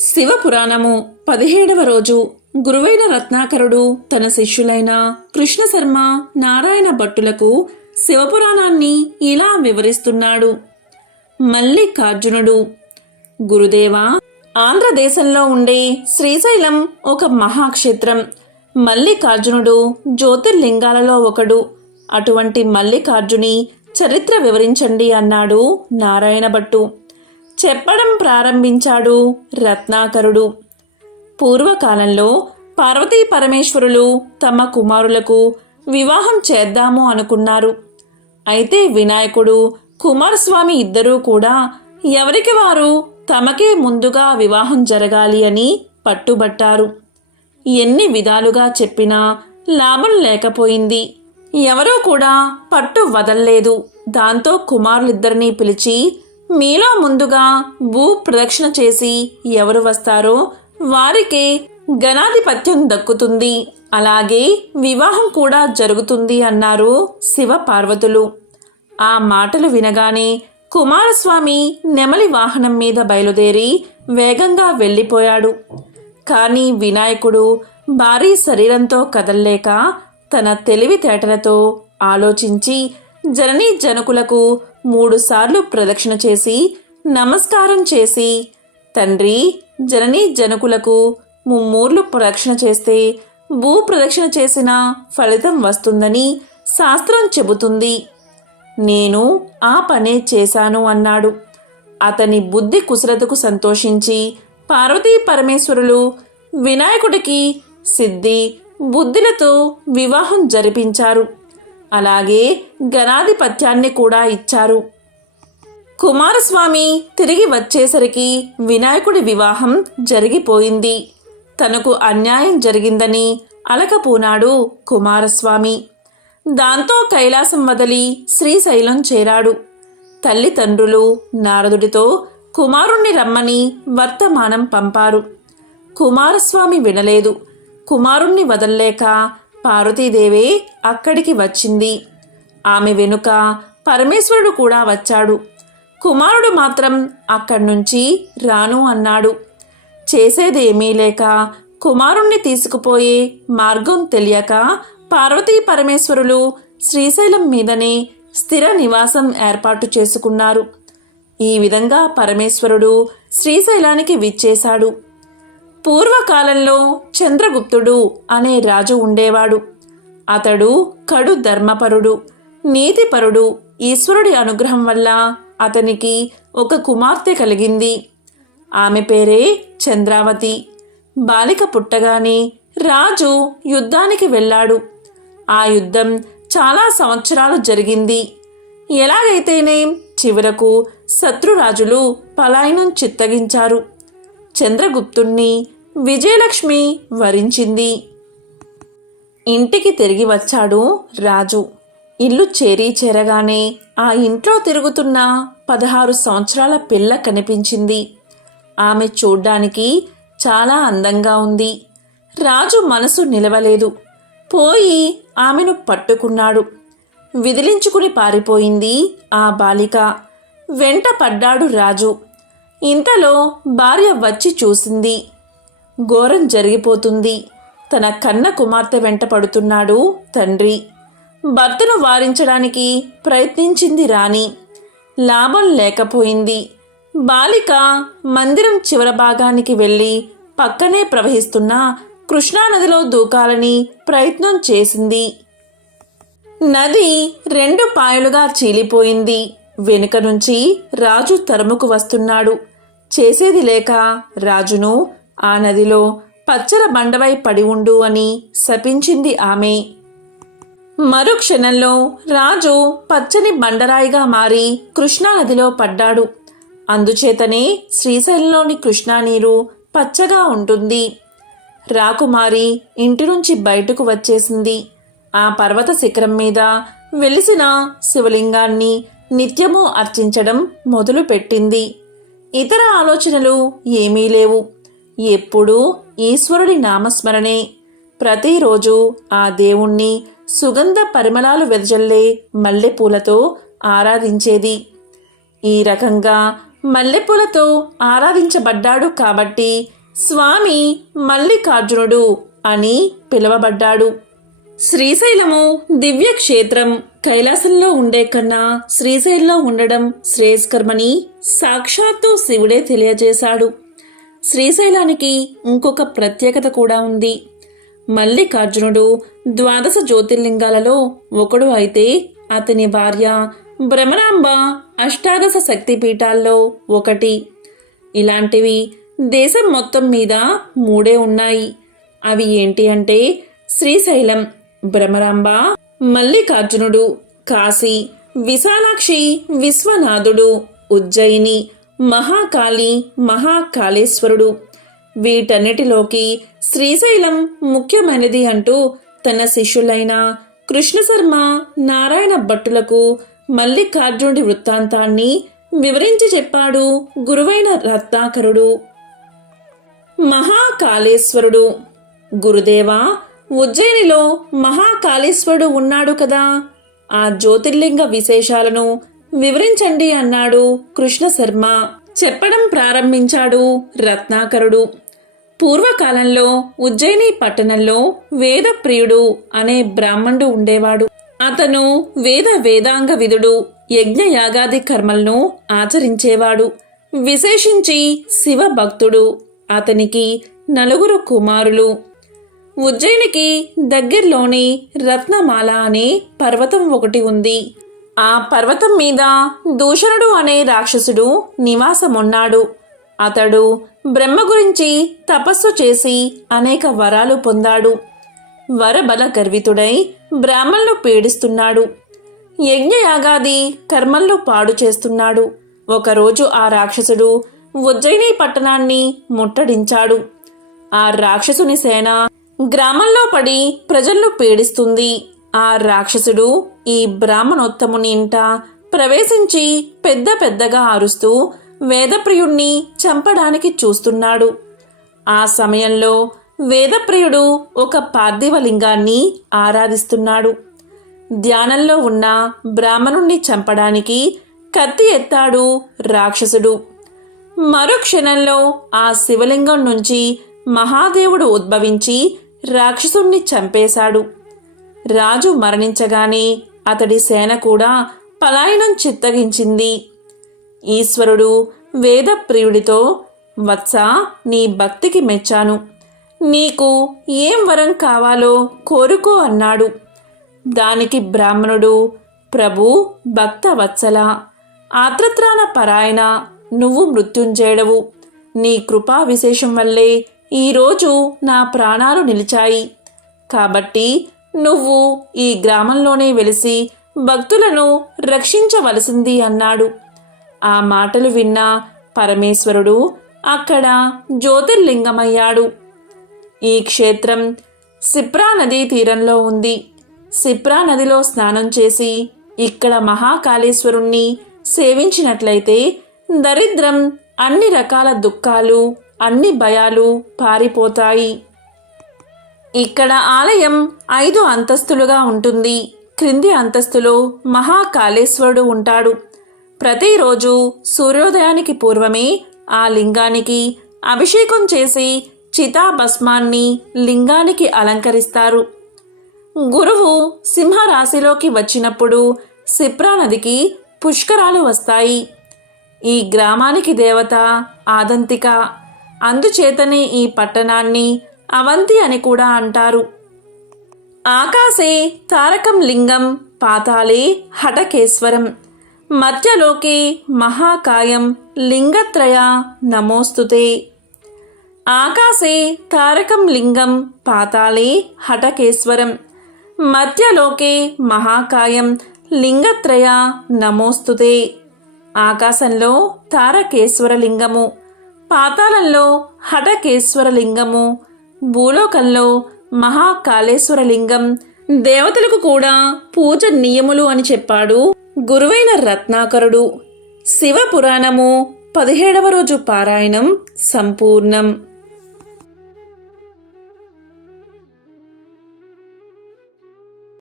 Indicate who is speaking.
Speaker 1: శివపురాణము పదిహేడవ రోజు. గురువైన రత్నాకరుడు తన శిష్యులైన కృష్ణశర్మ నారాయణ భట్టులకు శివపురాణాన్ని ఇలా వివరిస్తున్నాడు. మల్లికార్జునుడు గురుదేవ ఆంధ్రదేశంలో ఉండే శ్రీశైలం ఒక మహాక్షేత్రం. మల్లికార్జునుడు జ్యోతిర్లింగాలలో ఒకడు. అటువంటి మల్లికార్జుని చరిత్ర వివరించండి అన్నాడు నారాయణ భట్టు. చెప్పడం ప్రారంభించాడు రత్నాకరుడు. పూర్వకాలంలో పార్వతీ పరమేశ్వరులు తమ కుమారులకు వివాహం చేద్దాము అనుకున్నారు. అయితే వినాయకుడు కుమారస్వామి ఇద్దరూ కూడా ఎవరికి వారు తమకే ముందుగా వివాహం జరగాలి అని పట్టుబట్టారు. ఎన్ని విధాలుగా చెప్పినా లాభం లేకపోయింది. ఎవరూ కూడా పట్టు వదల్లేదు. దాంతో కుమారులిద్దరినీ పిలిచి మీలో ముందుగా భూ ప్రదక్షిణ చేసి ఎవరు వస్తారో వారికే గణాధిపత్యం దక్కుతుంది. అలాగే వివాహం కూడా జరుగుతుంది అన్నారు శివ పార్వతులు ఆ మాటలు వినగానే కుమారస్వామి నెమలి వాహనం మీద బయలుదేరి వేగంగా వెళ్ళిపోయాడు. కానీ వినాయకుడు భారీ శరీరంతో కదల్లేక తన తెలివితేటలతో ఆలోచించి జననీ జనకులకు మూడుసార్లు ప్రదక్షిణ చేసి నమస్కారం చేసి తండ్రి జననీ జనకులకు ముమ్మూర్లు ప్రదక్షిణ చేస్తే భూ ప్రదక్షిణ చేసిన ఫలితం వస్తుందని శాస్త్రం చెబుతుంది. నేను ఆ పనే చేశాను అన్నాడు. అతని బుద్ధి కుశలతకు సంతోషించి పార్వతీ పరమేశ్వరులు వినాయకుడికి సిద్ధి బుద్ధులతో వివాహం జరిపించారు. అలాగే గణాధిపత్యాన్ని కూడా ఇచ్చారు. కుమారస్వామి తిరిగి వచ్చేసరికి వినాయకుడి వివాహం జరిగిపోయింది. తనకు అన్యాయం జరిగిందని అలకపోనాడు కుమారస్వామి. దాంతో కైలాసం వదిలి శ్రీశైలం చేరాడు. తల్లిదండ్రులు నారదుడితో కుమారుణ్ణి రమ్మని వర్తమానం పంపారు. కుమారస్వామి వినలేదు. కుమారుణ్ణి వదల్లేక పార్వతీదేవి అక్కడికి వచ్చింది. ఆమె వెనుక పరమేశ్వరుడు కూడా వచ్చాడు. కుమారుడు మాత్రం అక్కడి నుంచి రాను అన్నాడు. చేసేదేమీ లేక కుమారుణ్ణి తీసుకుపోయే మార్గం తెలియక పార్వతీ పరమేశ్వరులు శ్రీశైలం మీదనే స్థిర నివాసం ఏర్పాటు చేసుకున్నారు. ఈ విధంగా పరమేశ్వరుడు శ్రీశైలానికి విచ్చేశాడు. పూర్వకాలంలో చంద్రగుప్తుడు అనే రాజు ఉండేవాడు. అతడు కడు ధర్మపరుడు నీతిపరుడు ఈశ్వరుడి అనుగ్రహం వల్ల అతనికి ఒక కుమార్తె కలిగింది. ఆమె పేరే చంద్రావతి. బాలిక పుట్టగానే రాజు యుద్ధానికి వెళ్ళాడు. ఆ యుద్ధం చాలా సంవత్సరాలు జరిగింది. ఎలాగైతేనే చివరకు శత్రురాజులు పలాయనం చిత్తగించారు. చంద్రగుప్తుణ్ణి విజయలక్ష్మి వరించింది. ఇంటికి తిరిగి వచ్చాడు రాజు. ఇల్లు చేరి చేరగానే ఆ ఇంట్లో తిరుగుతున్న పదహారు సంవత్సరాల పిల్ల కనిపించింది. ఆమె చూడ్డానికి చాలా అందంగా ఉంది. రాజు మనసు నిలవలేదు. పోయి ఆమెను పట్టుకున్నాడు. విదిలించుకుని పారిపోయింది ఆ బాలిక. వెంట పడ్డాడు రాజు. ఇంతలో భార్య వచ్చి చూసింది. ఘోరం జరిగిపోతుంది. తన కన్న కుమార్తె వెంట పడుతున్నాడు తండ్రి. భర్తను వారించడానికి ప్రయత్నించింది రాణి. లాభం లేకపోయింది. బాలిక మందిరం చివర భాగానికి వెళ్ళి పక్కనే ప్రవహిస్తున్న కృష్ణానదిలో దూకాలని ప్రయత్నం చేసింది. నది రెండు పాయలుగా చీలిపోయింది. వెనుక నుంచి రాజు తరుముకు వస్తున్నాడు. చేసేది లేక రాజును ఆ నదిలో పచ్చల బండవై పడి ఉండు అని శపించింది ఆమె. మరు క్షణంలో రాజు పచ్చని బండరాయిగా మారి కృష్ణానదిలో పడ్డాడు. అందుచేతనే శ్రీశైలంలోని కృష్ణా నీరు పచ్చగా ఉంటుంది. రాకుమారి ఇంటి నుంచి బయటకు వచ్చేసింది. ఆ పర్వత శిఖరం మీద వెలిసిన శివలింగాన్ని నిత్యము అర్చించడం మొదలుపెట్టింది. ఇతర ఆలోచనలు ఏమీ లేవు. ఎప్పుడూ ఈశ్వరుడి నామస్మరణే. ప్రతిరోజు ఆ దేవుణ్ణి సుగంధ పరిమళాలు వెదజల్లే మల్లెపూలతో ఆరాధించేది. ఈ రకంగా మల్లెపూలతో ఆరాధించబడ్డాడు కాబట్టి స్వామి మల్లికార్జునుడు అని పిలువబడ్డాడు. శ్రీశైలము దివ్య క్షేత్రం కైలాసంలో ఉండే కన్నా శ్రీశైల్లో ఉండడం శ్రేయస్కరమని సాక్షాత్తు శివుడే తెలియజేశాడు. శ్రీశైలానికి ఇంకొక ప్రత్యేకత కూడా ఉంది. మల్లికార్జునుడు ద్వాదశ జ్యోతిర్లింగాలలో ఒకడు అయితే అతని భార్య భ్రమరాంబ అష్టాదశ శక్తిపీఠాల్లో ఒకటి. ఇలాంటివి దేశం మొత్తం మీద మూడే ఉన్నాయి. అవి ఏంటి అంటే శ్రీశైలం భ్రమరాంబ మల్లికార్జునుడు కాశీ విశాలాక్షి విశ్వనాథుడు ఉజ్జయిని మహాకాళి మహాకాళేశ్వరుడు. వీటన్నిటిలోకి శ్రీశైలం ముఖ్యమైనది అంటూ తన శిష్యులైన కృష్ణశర్మ నారాయణ భట్టులకు మల్లికార్జునుడి వృత్తాంతాన్ని వివరించి చెప్పాడు గురువైన రత్నాకరుడు. మహాకాళేశ్వరుడు గురుదేవా ఉజ్జయినిలో మహాకాళేశ్వరుడు ఉన్నాడు కదా. ఆ జ్యోతిర్లింగ విశేషాలను వివరించండి అన్నాడు కృష్ణ శర్మ చెప్పడం ప్రారంభించాడు రత్నాకరుడు. పూర్వకాలంలో ఉజ్జయిని పట్టణంలో వేదప్రియుడు అనే బ్రాహ్మణుడు ఉండేవాడు. అతను వేద వేదాంగ విధుడు యజ్ఞయాగాది కర్మలను ఆచరించేవాడు. విశేషించి శివ భక్తుడు అతనికి నలుగురు కుమారులు. ఉజ్జయినికి దగ్గరలోని రత్నమాల అనే పర్వతం ఒకటి ఉంది. ఆ పర్వతం మీద దూషణుడు అనే రాక్షసుడు నివాసమున్నాడు. అతడు బ్రహ్మ గురించి తపస్సు చేసి అనేక వరాలు పొందాడు. వరబల గర్వితుడై బ్రాహ్మణులు పీడిస్తున్నాడు. యజ్ఞయాగాది కర్మల్లో పాడు చేస్తున్నాడు. ఒకరోజు ఆ రాక్షసుడు ఉజ్జయిని పట్టణాన్ని ముట్టడించాడు. ఆ రాక్షసుని సేన గ్రామంలో పడి ప్రజలను పీడిస్తుంది. ఆ రాక్షసుడు ఈ బ్రాహ్మణోత్తముని ఇంట ప్రవేశించి పెద్ద పెద్దగా అరుస్తూ వేదప్రియుణ్ణి చంపడానికి చూస్తున్నాడు. ఆ సమయంలో వేదప్రియుడు ఒక పార్థివలింగాన్ని ఆరాధిస్తున్నాడు. ధ్యానంలో ఉన్న బ్రాహ్మణుణ్ణి చంపడానికి కత్తి ఎత్తాడు రాక్షసుడు. మరో క్షణంలో ఆ శివలింగం నుంచి మహాదేవుడు ఉద్భవించి రాక్షసుణ్ణి చంపేశాడు. రాజు మరణించగానే అతడి సేన కూడా పలాయనం చిత్తగించింది. ఈశ్వరుడు వేదప్రియుడితో వత్స నీ భక్తికి మెచ్చాను. నీకు ఏం వరం కావాలో కోరుకో అన్నాడు. దానికి బ్రాహ్మణుడు ప్రభు భక్త వత్సల ఆత్రత్రాణ పరాయణ నువ్వు మృత్యుంజేయడవు. నీ కృపా విశేషం వల్లే ఈరోజు నా ప్రాణాలు నిలిచాయి. కాబట్టి నువ్వు ఈ గ్రామంలోనే వెలిసి భక్తులను రక్షించవలసింది అన్నాడు. ఆ మాటలు విన్న పరమేశ్వరుడు అక్కడ జ్యోతిర్లింగమయ్యాడు. ఈ క్షేత్రం సిప్రా నదీ తీరంలో ఉంది. సిప్రా నదిలో స్నానం చేసి ఇక్కడ మహాకాళేశ్వరుణ్ణి సేవించినట్లయితే దరిద్రం అన్ని రకాల దుఃఖాలు అన్ని భయాలు పారిపోతాయి. ఇక్కడ ఆలయం ఐదు అంతస్తులుగా ఉంటుంది. క్రింది అంతస్తులో మహాకాళేశ్వరుడు ఉంటాడు. ప్రతిరోజు సూర్యోదయానికి పూర్వమే ఆ లింగానికి అభిషేకం చేసి చితాభస్మాన్ని లింగానికి అలంకరిస్తారు. గురువు సింహరాశిలోకి వచ్చినప్పుడు సిప్రా నదికి పుష్కరాలు వస్తాయి. ఈ గ్రామానికి దేవత ఆదంతిక. అందుచేతనే ఈ పట్టణాన్ని అవంతి అని కూడా అంటారు. ఆకాశే తారకం లింగం పాతాలే హటకేశ్వరం మధ్యలోకే మహాకాయం లింగత్రయ నమోస్తుతే. ఆకాశే తారకం లింగం పాతాలే హటకేశ్వరం మధ్యలోకే మహాకాయం లింగత్రయ నమోస్తుతే. ఆకాశంలో తారకేశ్వరలింగము పాతాళంలో హఠకేశ్వరలింగము భూలోకంలో మహాకాళేశ్వరలింగం దేవతలకు కూడా పూజ నియములు అని చెప్పాడు గురువైన రత్నాకరుడు. శివ పురాణము పదిహేడవ రోజు పారాయణం సంపూర్ణం.